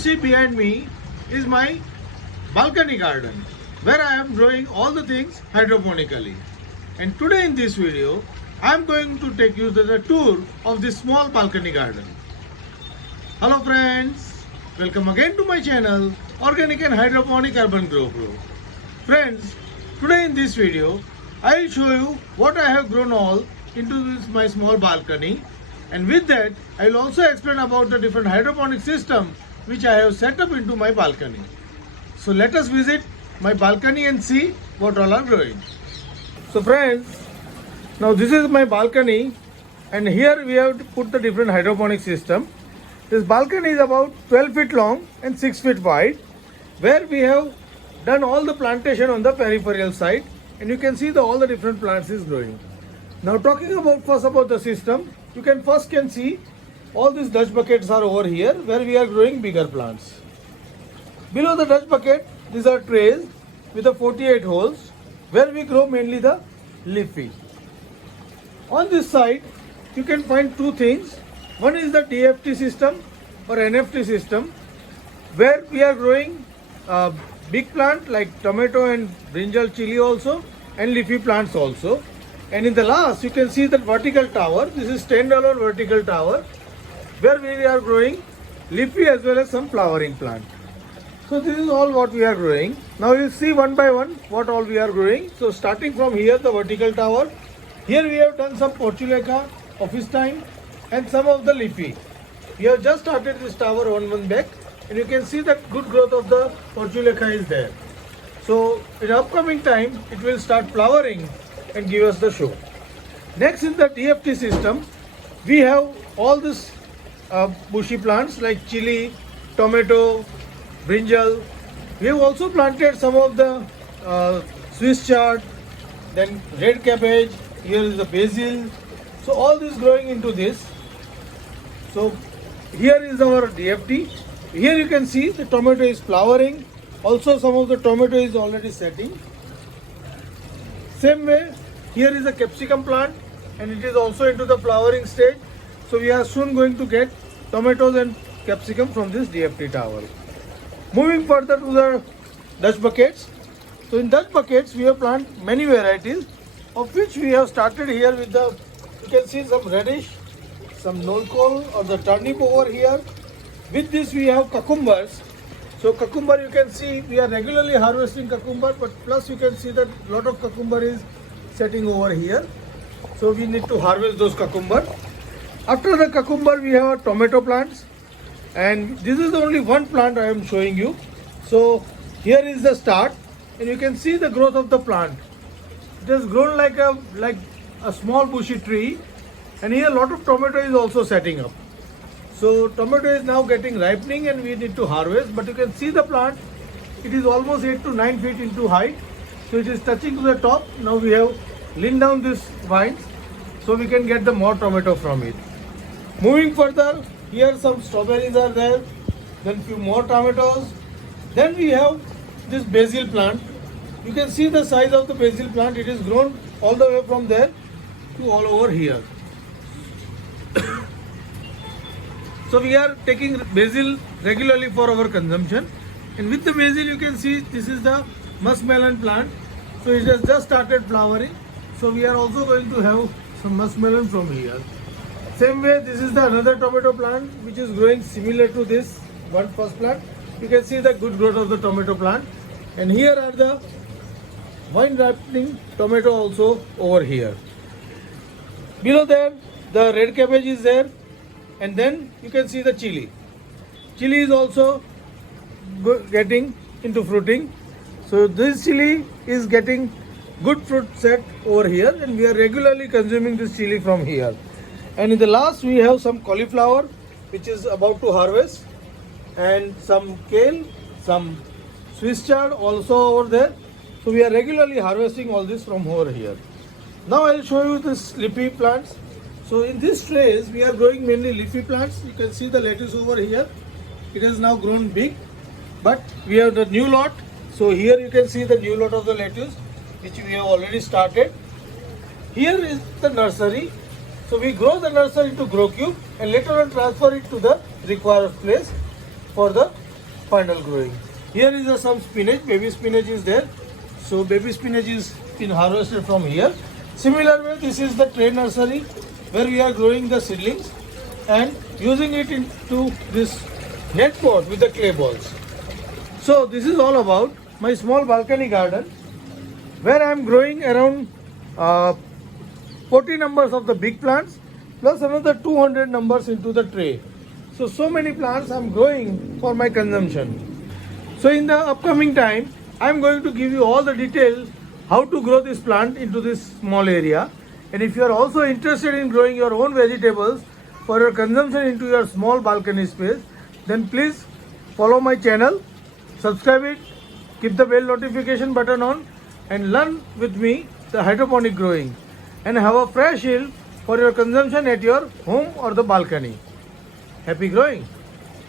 see behind me is my balcony garden where I am growing all the things hydroponically. And today in this video, I am going to take you to the tour of this small balcony garden. Hello friends, welcome again to my channel Organic and Hydroponic Urban Grow Pro. Friends, today in this video, I will show you what I have grown all into this my small balcony, and with that I will also explain about the different hydroponic system which I have set up into my balcony. So let us visit my balcony and see what all are growing. So friends, now this is my balcony and here we have put the different hydroponic system. This balcony is about 12 feet long and 6 feet wide, where we have done all the plantation on the peripheral side, and you can see all the different plants is growing. Now talking about first about the system, you can see all these Dutch buckets are over here where we are growing bigger plants. Below the Dutch bucket, these are trays with the 48 holes where we grow mainly the leafy. On this side, you can find two things. One is the DFT system or NFT system where we are growing big plant like tomato and brinjal chili also and leafy plants also. And in the last, you can see the vertical tower. This is standalone vertical tower where we are growing leafy as well as some flowering plant. So this is all what we are growing. Now you see one by one what all we are growing. So starting from here, the vertical tower. Here we have done some portulaca, office time, and some of the leafy. We have just started this tower 1 month back, and you can see that good growth of the portulaca is there. So in upcoming time, it will start flowering and give us the show. Next in the DFT system, we have all this bushy plants like chili, tomato, brinjal. We have also planted some of the Swiss chard, then red cabbage. Here is the basil. So all this growing into this. So here is our DFT. Here you can see the tomato is flowering. Also some of the tomato is already setting. Same way, here is a capsicum plant and it is also into the flowering stage. So we are soon going to get tomatoes and capsicum from this DFT tower. Moving further to the Dutch buckets. So in Dutch buckets we have planted many varieties, of which we have started here with the, you can see some radish, some nolkol or the turnip over here. With this we have cucumbers. So cucumber, you can see we are regularly harvesting cucumber, but plus you can see that a lot of cucumber is setting over here. So we need to harvest those cucumber. After the cucumber we have tomato plants, and this is only one plant I am showing you. So here is the start, and you can see the growth of the plant. It has grown like a small bushy tree, and here a lot of tomato is also setting up. So tomato is now getting ripening and we need to harvest, but you can see the plant, it is almost 8 to 9 feet into height. So it is touching to the top. Now we have leaned down these vines so we can get the more tomato from it. Moving further, here some strawberries are there, then few more tomatoes. Then we have this basil plant. You can see the size of the basil plant. It is grown all the way from there to all over here. So we are taking basil regularly for our consumption, and with the basil you can see this is the muskmelon plant. So it has just started flowering. So we are also going to have some muskmelon from here. Same way, this is the another tomato plant which is growing similar to this one first plant. You can see the good growth of the tomato plant, and here are the vine ripening tomato also over here. Below there, the red cabbage is there. And then you can see the chili. Chili is also getting into fruiting. So this chili is getting good fruit set over here, and we are regularly consuming this chili from here. And in the last we have some cauliflower which is about to harvest, and some kale, some Swiss chard also over there. So we are regularly harvesting all this from over here. Now I will show you this leafy plants. So in this trays, we are growing mainly leafy plants. You can see the lettuce over here. It has now grown big, but we have the new lot. So here you can see the new lot of the lettuce, which we have already started. Here is the nursery. So we grow the nursery into grow cube and later on transfer it to the required place for the final growing. Here is some spinach, baby spinach is there. So baby spinach is been harvested from here. Similar way, this is the tray nursery where we are growing the seedlings and using it into this net pot with the clay balls. So this is all about my small balcony garden where I am growing around 40 numbers of the big plants plus another 200 numbers into the tray. So many plants I am growing for my consumption. So in the upcoming time, I am going to give you all the details how to grow this plant into this small area. And if you are also interested in growing your own vegetables for your consumption into your small balcony space, then please follow my channel, subscribe it, keep the bell notification button on and learn with me the hydroponic growing and have a fresh yield for your consumption at your home or the balcony. Happy growing!